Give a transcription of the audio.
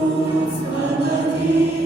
Слава Ті.